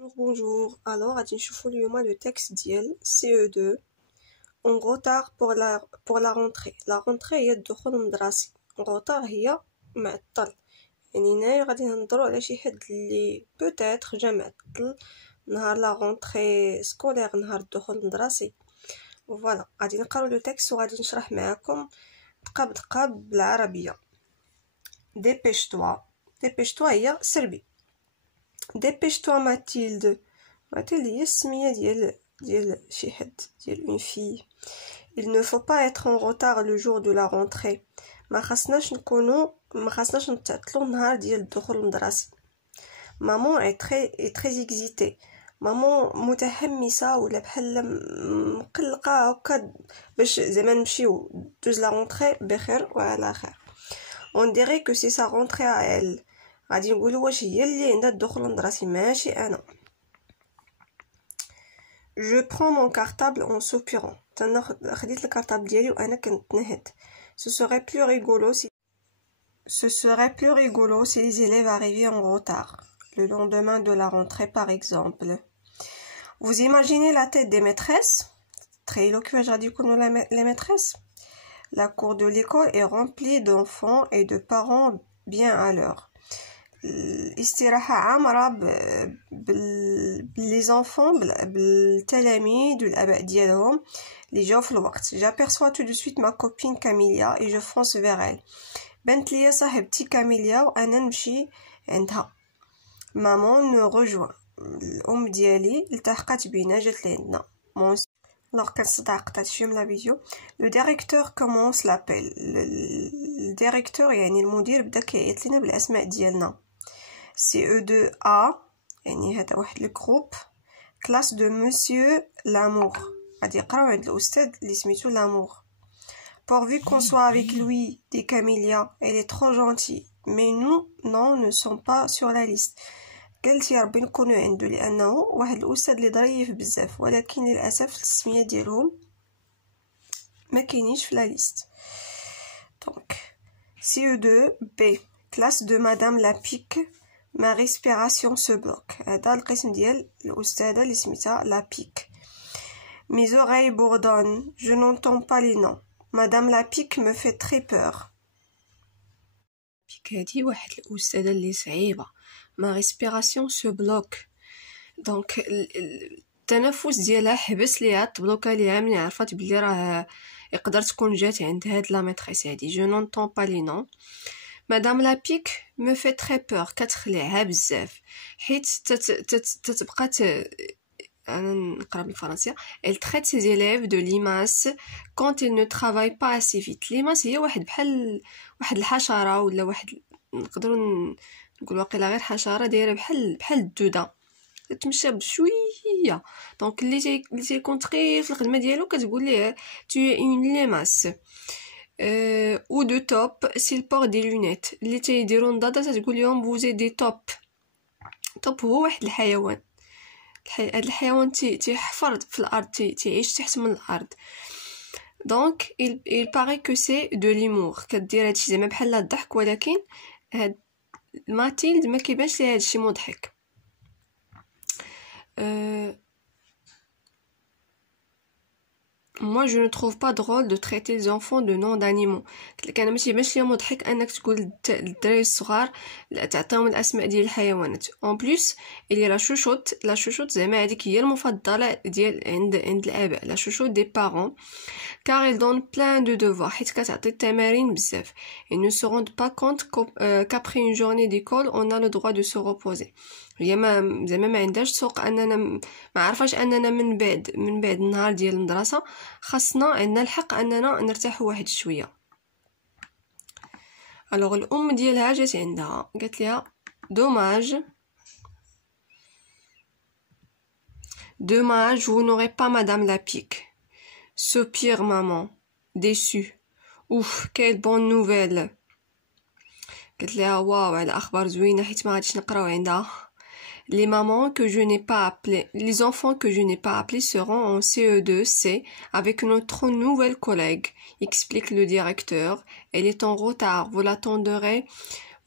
Bonjour. Alors, غادي نشوفوا اليوم le texte ديال CE2 en retard pour la rentrée. La rentrée هي الدخول المدرسي. en retard هي معطل. يعني هنايا غادي نهضروا على شي حد اللي peut-être جا معطل نهار لا rentrée scolaire نهار الدخول المدرسي. فوالا غادي نقراو le texte وغادي نشرح معاكم دقه بدقه بالعربيه. dépêche-toi هي سربي. Dépêche-toi Mathilde. Mathilde هي السمية ديال شي حد ديال une fille. Il ne faut pas être en retard le jour de la rentrée. ما خاصناش نتعطلوا نهار ديال الدخول المدرسي. Maman est très excitée. ماما متحمسة ولا بحال مقلقة هكا باش زعما نمشيو دوز لا رونتري بخير وعلى خير. On dirait que c'est sa rentrée à elle. غادي نقولوا واش هي اللي عندها الدخول المدرسي ماشي انا. Je prends mon cartable en soupirant. خديت الكارطابل ديالي وانا كنتنهد. Ce serait plus rigolo si les élèves arrivaient en retard le lendemain de la rentrée par exemple. Vous imaginez la tête des maîtresses? Très éloquent غادي يكونوا les maîtresses. La cour de l'école est remplie d'enfants et de parents bien à l'heure. الاستراحة عامرة بلي enfants بالتلاميذ والآباء ديالهم اللي جاو في الوقت. J'aperçois tout de suite ma copine Camilla et je fonce vers elle. بنت ليا صاحبتي كاميليا وانا نمشي عندها. Maman me rejoint. الام ديالي التحقت بينا جات لعندنا. Alors كنصدع قطعت شويه من لا فيديو. Le directeur commence l'appel. le directeur يعني المدير بدا كيعيط لينا بالاسماء ديالنا. CE2A يعني هذا واحد الجروب. classe de monsieur Lamour. غادي يقراو عند الاستاذ اللي سميتو Lamour. Pourvu qu'on soit avec lui, dit Camilla, elle est trop gentille. Mais nous, non, ne sommes pas sur la liste. قالت يا ربي نكونوا عنده لانه واحد الاستاذ اللي ظريف بزاف ولكن للاسف التسميه ديالهم ما كاينينش في لا ليست. دونك CE2B classe de madame Lapic. ma respiration se bloque. هذا القسم ديال الاستاذه اللي سميتها Lapic. mes oreilles bourdonnent, je n'entends pas les noms. madame Lapic me fait très peur. هذه واحد الاستاذه اللي صعيبه. ما ريسبيراسيون سو بلوك. دونك التنفس ديالها حبس ليها تبلوكا ليها من عرفت بلي راه يقدر تكون جات عند هاد لا ميتريس هادي. جو نونطون با لي نون. مدام لا بيك مو في تري بور. كتخلعها بزاف حيت تتبقى انا نقرا بالفرنسيه. elle traite ses élèves de limaces quand ils ne travaillent pas assez vite. limace هي واحد الحشره ولا واحد نقدروا نقول واقيلا غير حشره دايره بحال الدوده تمشى بشويه. دونك اللي تيكون ثقيل في الخدمه ديالو كتقول ليه tu es une limace. ou de top s'il porte des lunettes. اللي تيديروا نضاده تقول لهم vous êtes des top. top هو واحد الحيوان. هذا الحيوان تيحفر في الارض تعيش تحت من الارض. دونك il paraît que c'est de l'humour. كدير هادشي زعما بحال الضحك ولكن هاد ماتيلد ما كيبانش ليها هادشي مضحك. Moi je ne trouve pas drôle de traiter les enfants de noms d'animaux. كان ماشي باش ليا مضحك انك تقول للدراري الصغار تعطيهم الاسماء ديال الحيوانات. en plus il y a la chouchoute زعما هذيك هي المفضله ديال عند الاباء. la chouchoute des parents car elle donne plein de devoirs حيت كتعطي التمارين بزاف. ils ne se rendent pas compte qu'après une journée d'école on a le droit de se reposer. هي زعما ما عندهاش سوق اننا ما عرفاش اننا من بعد النهار ديال المدرسه خاصنا عندنا الحق اننا نرتاحوا واحد شويه. الوغ الام ديالها جات عندها قالت لها dommage vous n'aurez pas madame Lapic. soupire maman déçue. ouf quelle bonne nouvelle. قالت لها واو على اخبار زوينه حيت ما غاديش نقراو عندها. Les enfants que je n'ai pas appelés seront en CE2C avec notre nouvelle collègue, explique le directeur. Elle est en retard, vous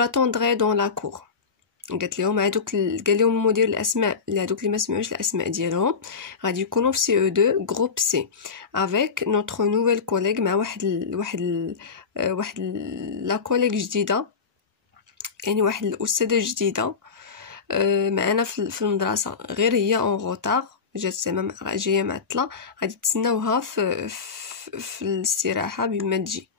l'attendrez dans la cour. قالت لهم هذوك قال لهم المدير الاسماء هذوك اللي ما سمعوش الاسماء ديالهم غادي يكونوا في سي او 2 جروب سي افيك نوتر نوفيل كوليغ مع واحد لا كوليغ جديده يعني واحد الاستاذه جديده معنا في المدرسه غير هي اون روتار جات زعما جايه معطله غادي تسناوها في الاستراحه بما تجي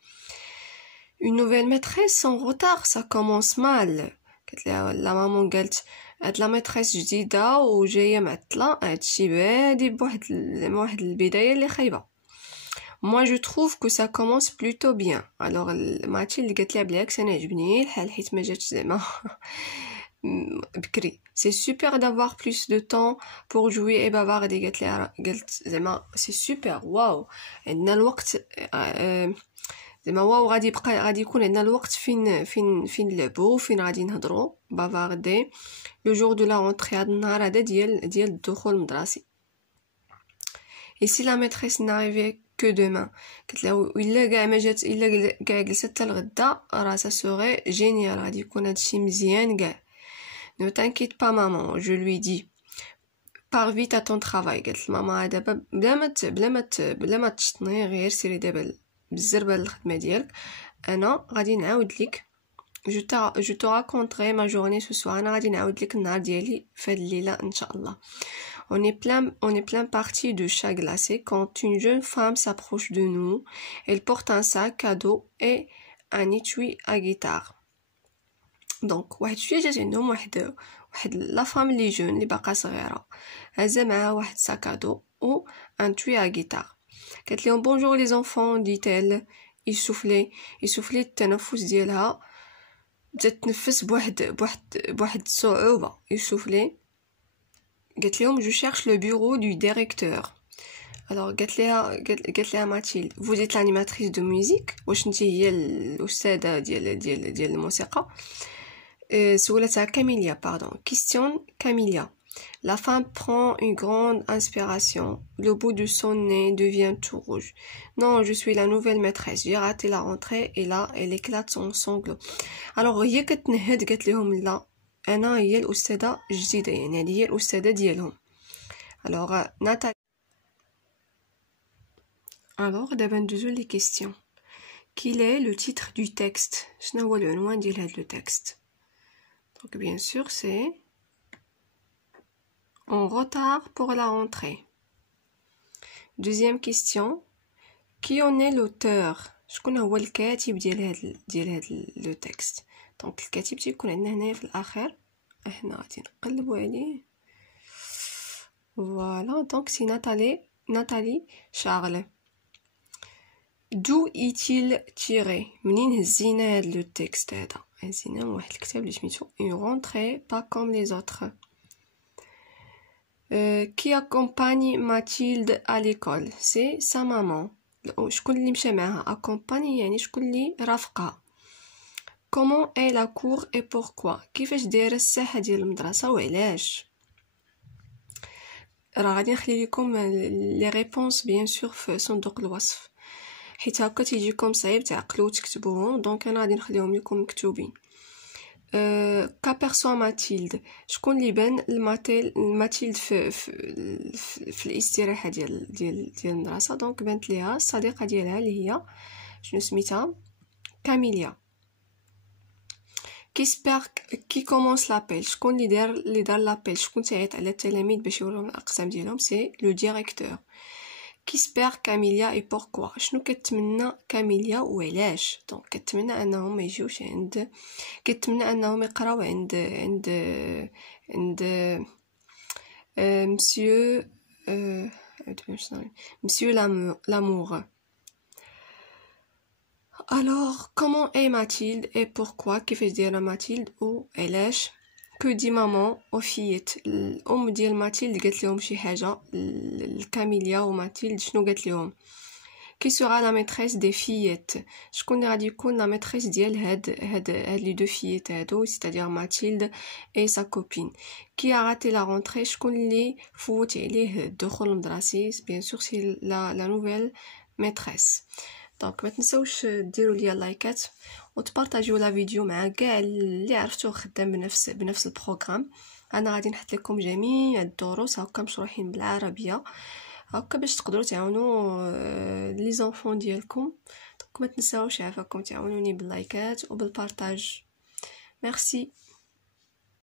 une nouvelle maîtresse en retard ça commence mal قالت لها لا مامون قالت هاد لا ميتريس جديده وجايه معطله هادشي بادي بواحد البدايه اللي خايبه moi je trouve que ça commence plutôt bien alors ماتيلد قالت لها بالعكس انا عجبني الحال حيت ما جاتش زعما بكري c'est super d'avoir plus de temps pour jouer et bavarder قالت زعما c'est super واو عندنا الوقت زعما واو غادي يكون عندنا الوقت فين نلعبوا فين غادي نهضروا بافاردي لو جور دو لا رونتري هذا النهار هذا ديال الدخول المدرسي et si la maîtresse n'arrivait que demain قلت له الا كاع ما جات الا كاع جلست حتى الغدا راه سا سوري جينيال غادي يكون هادشي مزيان كاع ne t'inquiète pas maman je lui dis pars vite à ton travail قالت ماما دابا بلا ما تشطني غير سيري دابا بالزربه الخدمه ديالك انا غادي نعاود لك je te raconterai ma journée ce soir انا غادي نعاود لك النهار ديالي فهاد الليله ان شاء الله on est plein parti de chat glacé quand une jeune femme s'approche de nous elle porte un sac à dos et un étui à guitare donc واحد شويه جات عندهم واحد لا فام لي جون اللي باقا صغيره هازا معها واحد ساكادو و ان توي ا غيتار قالت لهم بونجور لي زونفون ديتيل يسوفلي التنفس ديالها تتنفس بواحد الصعوبه يسوفلي قالت لهم جو شيرش لو بيرو دو ديريكتور alors قالت لها ماتيلد vous êtes l'animatrice de musique واش نتي هي الاستاذه ديال الموسيقى سولتها كاميليا question Camélia la femme prend une grande inspiration le bout de son nez devient tout rouge non je suis la nouvelle maîtresse j'ai raté la rentrée et là elle éclate son sanglot alors هي كتنهد قالت لهم لا انا هي الاستاذه الجديده يعني هذه هي الاستاذه ديالهم alors ناتالي alors دابا ندوزو لي كيستيون quel est le titre du texte شنو هو العنوان ديال هذا لو تكست donc bien sûr c'est en retard pour la rentrée deuxième question qui en est l'auteur شكون هو الكاتب ديال هذا لو تكست دونك الكاتب تيكون عندنا هنايا في الاخر احنا غادي نقلبوا عليه فوالا دونك سي ناتالي شارل d'où est-il tiré منين هزينا هذا لو تكست هذا هزينا واحد الكتاب اللي سميتو une rentrée pas comme les autres qui accompagne Mathilde à l'école c'est sa maman شكون اللي مشى معها accompagne يعني شكون اللي رافقها comment est la cour et pourquoi كيفاش دايره الساحه ديال المدرسه وعلاش راه غادي نخلي لكم لي ريبونس بيان سور في صندوق الوصف حيت هكا تيجيكم صعيب تعقلوا وتكتبوهم دونك انا غادي نخليهم لكم مكتوبين كابيرسوا ماتيلد شكون اللي بان ماتيلد في الاستراحه ديال المدرسه دونك بانت ليها الصديقه ديالها اللي هي شنو سميتها كاميليا كي كومونس لابيل شكون اللي دار لابيل شكون تعيط على التلاميذ باش يوريهم الاقسام ديالهم سي لو ديريكتور كيسبير كاميليا اي بوركوا شنو كتمنى كاميليا وعلاش دونك كتمنى انهم ما يجيوش كتمنى انهم يقراو عند مسيو لامور alors comment est Mathilde et pourquoi كيفاش دايره ماتيلد وعلاش كو دي مامون او فيت الام ديال ماتيلد قالت لهم شي حاجه الكاميليا وماتيلد شنو قالت لهم كي سورا لا ميتريس دي فيت شكون اللي غادي يكون لا ميتريس ديال هاد لي دو فيت هادو سيتادير ماتيلد اي سا كوبين كي راتي لا رونتري شكون اللي فوت عليه الدخول المدرسي بيان سور سي لا نوفيل ميتريس دونك ما تنسوش ديروا لي لايكات وتبارطاجيو لا فيديو مع كاع اللي عرفتوه خدام بنفس البروغرام. انا غادي نحط لكم جميع الدروس هكا مشروحين بالعربيه هكا باش تقدروا تعاونوا لي زونفون ديالكم. دونك ما تنساوش عافاكم تعاونوني باللايكات وبالبارطاج. ميرسي.